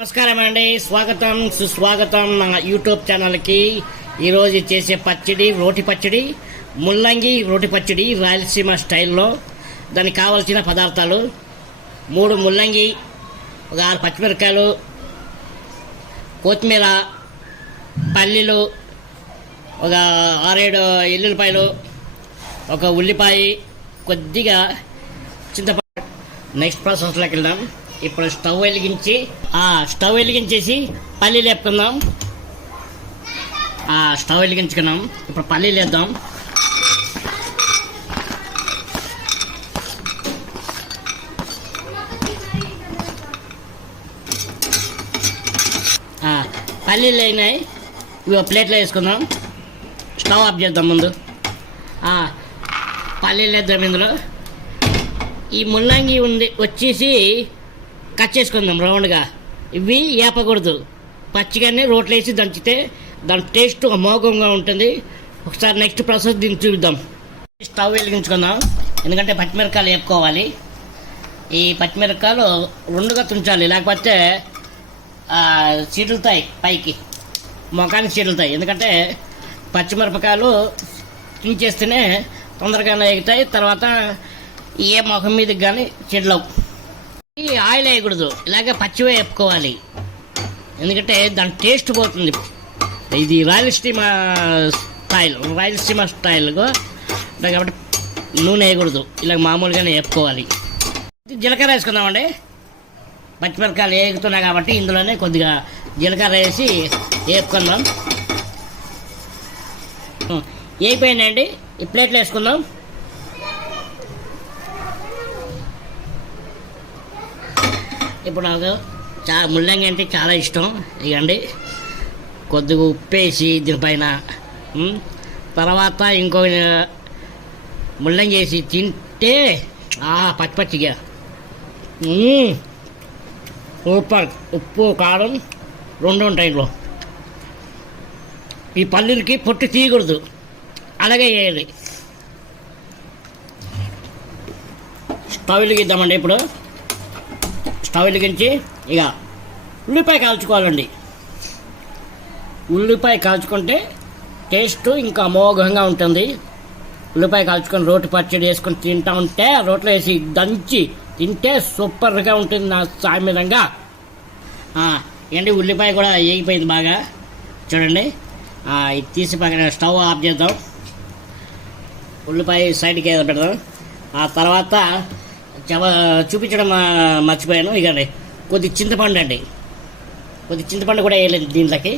నమస్కారం అండి, స్వాగతం సుస్వాగతం మన యూట్యూబ్ ఛానల్కి. ఈరోజు చేసే పచ్చడి రోటి పచ్చడి, ముల్లంగి రోటి పచ్చడి రాయలసీమ స్టైల్లో. దానికి కావాల్సిన పదార్థాలు: 3 ముల్లంగి, ఒక 6 పచ్చిమిరపకాయలు, కొత్తిమీర, పల్లీలు, ఒక 6-7 ఎల్లుల్లిపాయలు, ఒక ఉల్లిపాయ, కొద్దిగా చింతపండు. నెక్స్ట్ ప్రాసెస్లోకి వెళ్దాం. ఇప్పుడు స్టవ్ వెలిగించేసి పల్లీలు వేపుకుందాం. స్టవ్ వెలిగించుకున్నాం. ఇప్పుడు పల్లీలు వేద్దాం. పల్లీలు అయినాయి, ఇవి ప్లేట్లో వేసుకుందాం. స్టవ్ ఆఫ్ చేద్దాం. ముందు పల్లీలు వేద్దాం. ఇందులో ఈ ముల్లంగి వచ్చేసి కట్ చేసుకుందాం రౌండ్గా. ఇవి వేపకూడదు, పచ్చిగానే రోట్లో వేసి దంచితే దాని టేస్ట్ అమోఘంగా ఉంటుంది. ఒకసారి నెక్స్ట్ ప్రాసెస్ దీన్ని చూద్దాం. స్టవ్ వెలిగించుకుందాం, ఎందుకంటే పచ్చిమిరపకాయలు వేపుకోవాలి. ఈ పచ్చిమిరపకాయలు 2గా తుంచాలి, లేకపోతే చీటులుతాయి, పైకి మొఖానికి చీటులుతాయి. ఎందుకంటే పచ్చిమిరపకాయలు తుంచేస్తేనే తొందరగానే ఎగుతాయి, తర్వాత ఏ మొఖం మీదకి కానీ చీటలవు. ఈ ఆయిల్ వేయకూడదు, ఇలాగే పచ్చివే వేపుకోవాలి, ఎందుకంటే దాని టేస్ట్ పోతుంది. ఇది రాయలసీమ స్టైల్గా కాబట్టి నూనె వేయకూడదు, ఇలా మామూలుగానే వేపుకోవాలి. జీలకర్ర వేసుకుందామండి. పచ్చిమిరపకాయలు వేగుతున్నాయి కాబట్టి ఇందులోనే కొద్దిగా జీలకర్ర వేసి వేపుకుందాం. వేగిపోయిందండి, ఈ ప్లేట్లో వేసుకుందాం. ఇప్పుడు నాకు ముల్లంగి అంటే చాలా ఇష్టం. ఇవ్వండి, కొద్దిగా ఉప్పేసి దీనిపైన, తర్వాత ఇంకో ముల్లంగి వేసి తింటే పచ్చిగా సూపర్. ఉప్పు కారం 2 ఉంటాయి ఇంట్లో. ఈ పల్లీలకి పొట్టు తీయకూడదు, అలాగే వేయాలి. స్టవ్ వెలిగిద్దామండి. ఇప్పుడు స్టవ్ వెలిగించి ఇక ఉల్లిపాయ కాల్చుకోవాలండి. ఉల్లిపాయ కాల్చుకుంటే టేస్ట్ ఇంకా అమోఘంగా ఉంటుంది. ఉల్లిపాయ కాల్చుకొని రోటి పచ్చడి వేసుకొని తింటా ఉంటే, రోట్లో వేసి దంచి తింటే సూపర్గా ఉంటుంది నా సామ్యంగా. ఏంటి, ఉల్లిపాయ కూడా వేగిపోయింది బాగా. చూడండి, ఇది తీసి పక్కన స్టవ్ ఆఫ్ చేద్దాం. ఉల్లిపాయ సైడ్కి పెడదాం. ఆ తర్వాత చూపించడం మర్చిపోయాను. ఇకండి, కొద్ది చింతపండు అండి, కొద్ది చింతపండు కూడా వేయలేదు దీంట్లోకి.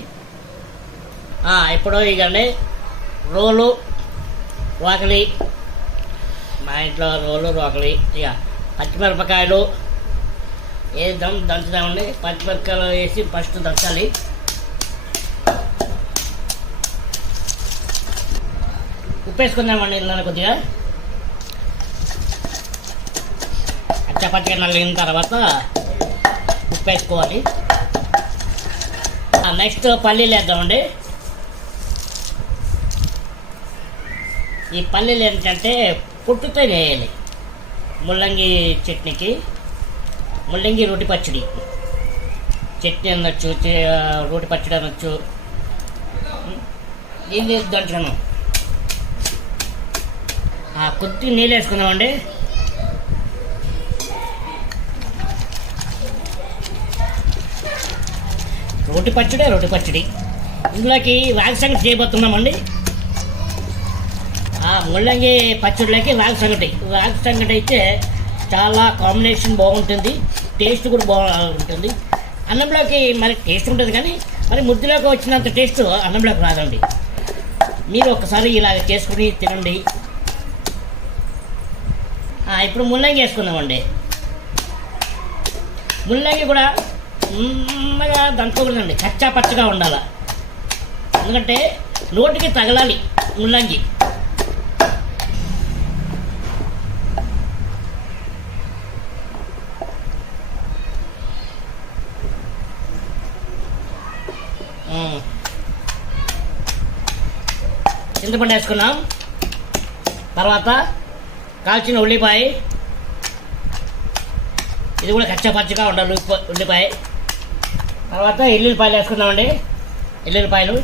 ఇప్పుడు ఇకండి, రోలు రోకలి, మా ఇంట్లో రోలు రోకలి. ఇక పచ్చిమిరపకాయలు వేద్దాం, దంచుదామండి. పచ్చిమిరపకాయలు వేసి ఫస్ట్ దంచాలి. ఉప్పు వేసుకుందామండి ఇందులో కొద్దిగా. చపాతీగా నలిగిన తర్వాత ఉప్పు వేసుకోవాలి. నెక్స్ట్ పల్లీలు వేద్దామండి. ఈ పల్లీలు ఏంటంటే పొట్టుతో వేయాలి. ముల్లంగి చట్నీకి, ముల్లంగి రోటి పచ్చడి చట్నీ అనొచ్చు, రోటి పచ్చడి అనొచ్చు. నీళ్ళు దంచుకున్నాం. కొద్దిగా నీళ్ళు వేసుకుందామండి. రోటి పచ్చడి ఇందులోకి రాగి సంగటి చేయబోతున్నామండి. ముల్లంగి పచ్చడిలోకి రాగి సంగటి అయితే చాలా కాంబినేషన్ బాగుంటుంది, టేస్ట్ కూడా బాగుంటుంది. అన్నంలోకి మరి టేస్ట్ ఉంటుంది, కానీ మరి ముద్దలోకి వచ్చినంత టేస్ట్ అన్నంలోకి రాదండి. మీరు ఒకసారి ఇలా చేసుకుని తినండి. ఇప్పుడు ముల్లంగి వేసుకుందామండి. ముల్లంగి కూడా మెల్లగా దంచుకోకూడదండి, కచ్చా పచ్చగా ఉండాలి, ఎందుకంటే నోటికి తగలాలి ముల్లంగి. చింతపండు వేసుకున్నాం. తర్వాత కాల్చిన ఉల్లిపాయ, ఇది కూడా కచ్చా పచ్చగా ఉండాలి ఉల్లిపాయ. తర్వాత ఎల్లుల్లిపాయలు వేసుకుందామండి. ఎల్లుల్లిపాయలు,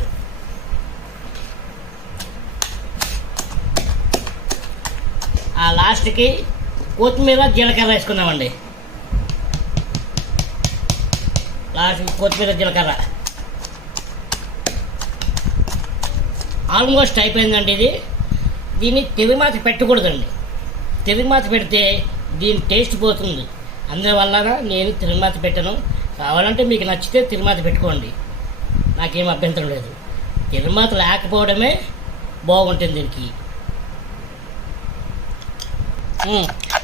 ఆ లాస్ట్కి కొత్తిమీర జీలకర్ర వేసుకుందామండి. లాస్ట్కి కొత్తిమీర జీలకర్ర. ఆల్మోస్ట్ అయిపోయిందండి ఇది. దీన్ని తిరిమాత పెట్టకూడదండి. తిరిమాత పెడితే దీని టేస్ట్ పోతుంది. అందువల్ల నేను తిరిమాత పెట్టను. కావాలంటే మీకు నచ్చితే తిరిమాత పెట్టుకోండి, నాకేం అభ్యంతరం లేదు. తిరిమాత లేకపోవడమే బాగుంటుంది దీనికి.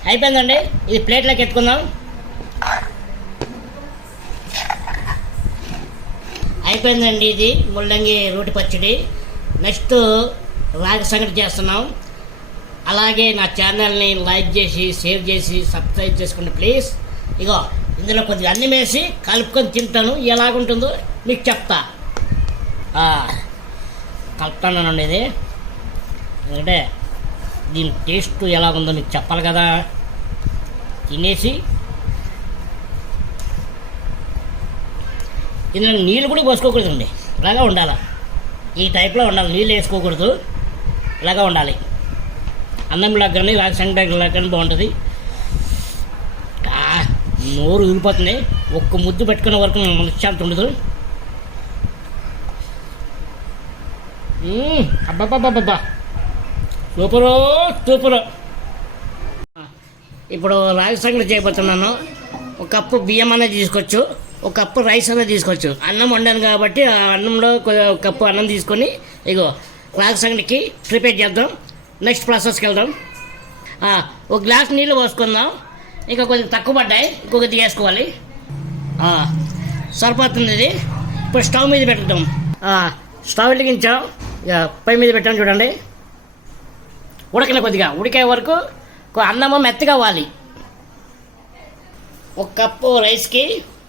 అయిపోయిందండి. ఇది ప్లేట్లోకి ఎత్తుకుందాం. అయిపోయిందండి ఇది ముల్లంగి రోటి పచ్చడి. నెక్స్ట్ రాగి సంగటి చేస్తున్నాం. అలాగే నా ఛానల్ని లైక్ చేసి, షేర్ చేసి, సబ్స్క్రైబ్ చేసుకోండి ప్లీజ్. ఇగో ఇందులో కొద్దిగా అన్నం వేసి కలుపుకొని తింటాను. ఎలాగుంటుందో మీకు చెప్తా. కలుపుతానండి ఇది. ఎందుకంటే దీని టేస్ట్ ఎలాగుందో మీకు చెప్పాలి కదా. తినేసి ఇందులో నీళ్ళు కూడా పోసుకోకూడదండి. ఇలాగా ఉండాలి. ఈ టైప్లో ఉండాలి. నీళ్ళు వేసుకోకూడదు. ఇలాగా ఉండాలి. అన్నంలాగా కానీ రాగి సంగటిలాగా కానీ బాగుంటుంది. నోరు ఊరిపోతుంది. ఒక్క ముద్దు పెట్టుకునే వరకు మనశ్శాంతి ఉండదు. అబ్బాబ్బాబ్బా, సూపరు సూపరు. ఇప్పుడు రాగి సంగటి చేయబోతున్నాను. ఒక కప్పు బియ్యం అనేది తీసుకోవచ్చు, ఒక కప్పు రైస్ అనేది తీసుకోవచ్చు. అన్నం వండాను కాబట్టి ఆ అన్నంలో ఒక కప్పు అన్నం తీసుకొని ఇగో రాగి సంగటికి ప్రిపేర్ చేద్దాం. నెక్స్ట్ ప్రాసెస్కి వెళ్దాం. ఒక గ్లాస్ నీళ్ళు పోసుకుందాం. ఇంకా కొద్దిగా తక్కువ పడ్డాయి, ఇంకొకటి వేసుకోవాలి. సరిపోతుంది ఇది. ఇప్పుడు స్టవ్ మీద పెట్టుకుంటాం. స్టవ్ వెలిగించాం. ఇక పొయ్యి మీద పెట్టాం చూడండి. ఉడకిన కొద్దిగా ఉడికే వరకు అన్నము మెత్తగా అవ్వాలి. ఒక కప్పు రైస్కి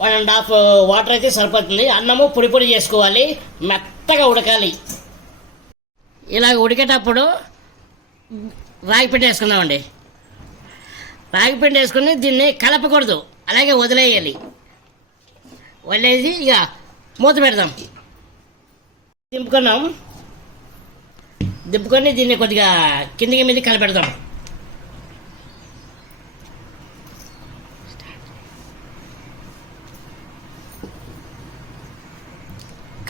1.5 వాటర్ అయితే సరిపోతుంది. అన్నము పొడి పొడి చేసుకోవాలి, మెత్తగా ఉడకాలి. ఇలాగ ఉడికేటప్పుడు రాగి పిండి వేసుకుందామండి. రాగి పిండి వేసుకుని దీన్ని కలపకూడదు, అలాగే వదిలేయాలి. వదిలేసి ఇక మూత పెడదాం. దింపుకొని దీన్ని కొద్దిగా కిందికి మీద కలపెడదాం.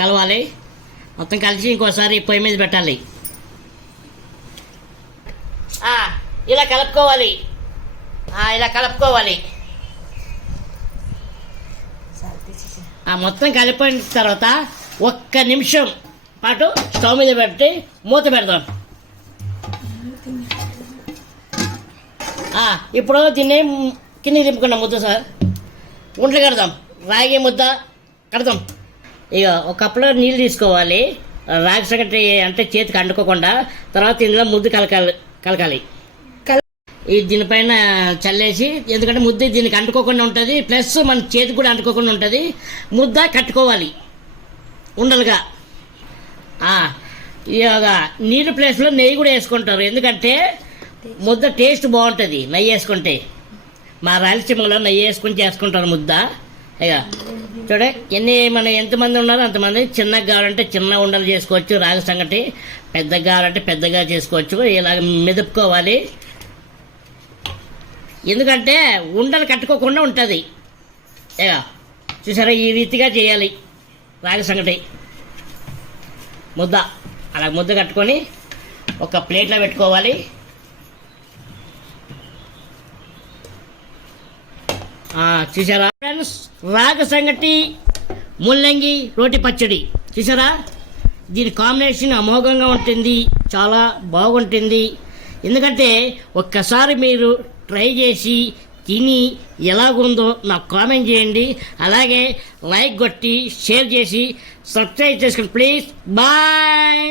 కలవాలి. మొత్తం కలిసి ఇంకోసారి పొయ్యి మీద పెట్టాలి. ఇలా కలుపుకోవాలి. ఇలా కలుపుకోవాలి. మొత్తం కలిపిన తర్వాత 1 నిమిషం పాటు స్టవ్ మీద పెట్టి మూత పెడదాం. ఇప్పుడు దీన్ని కిందకి దింపుకున్నాం. ముద్ద సార్ గుంటలు కడదాం. రాగి ముద్ద కడదాం. ఇక ఒక కప్పులో నీళ్ళు తీసుకోవాలి. రాగి సంగటి అంటే చేతికి అంటుకోకుండా. తర్వాత ఇందులో ముద్ద కలకాలి. దీనిపైన చల్లేసి, ఎందుకంటే ముద్ద దీనికి అంటుకోకుండా ఉంటుంది, ప్లస్ మన చేతికి కూడా అంటుకోకుండా ఉంటుంది. ముద్ద కట్టుకోవాలి ఉండలుగా. ఇక నీళ్ళు ప్లేస్లో నెయ్యి కూడా వేసుకుంటారు, ఎందుకంటే ముద్ద టేస్ట్ బాగుంటుంది నెయ్యి వేసుకుంటే. మా రాయలసీమలో నెయ్యి వేసుకుని చేసుకుంటారు ముద్ద. ఇక చూడ మనం ఎంతమంది ఉన్నారో అంతమంది. చిన్నగా కావాలంటే చిన్న ఉండలు చేసుకోవచ్చు రాగి సంగటి, పెద్దగా కావాలంటే పెద్దగా చేసుకోవచ్చు. ఇలాగ మెదుపుకోవాలి, ఎందుకంటే ఉండలు కట్టుకోకుండా ఉంటుంది. ఇక చూసారా, ఈ రీతిగా చేయాలి రాగి సంగటి. ముద్ద అలా ముద్ద కట్టుకొని ఒక ప్లేట్లో పెట్టుకోవాలి. చూసారా ఫ్రెండ్స్, రాగి సంగటి ముల్లంగి రోటి పచ్చడి చూసారా. దీని కాంబినేషన్ అమోఘంగా ఉంటుంది, చాలా బాగుంటుంది. ఎందుకంటే ఒక్కసారి మీరు ట్రై చేసి తిని ఎలాగుందో నాకు కామెంట్ చేయండి. అలాగే లైక్ కొట్టి షేర్ చేసి సబ్స్క్రైబ్ చేసుకోండి ప్లీజ్. బాయ్.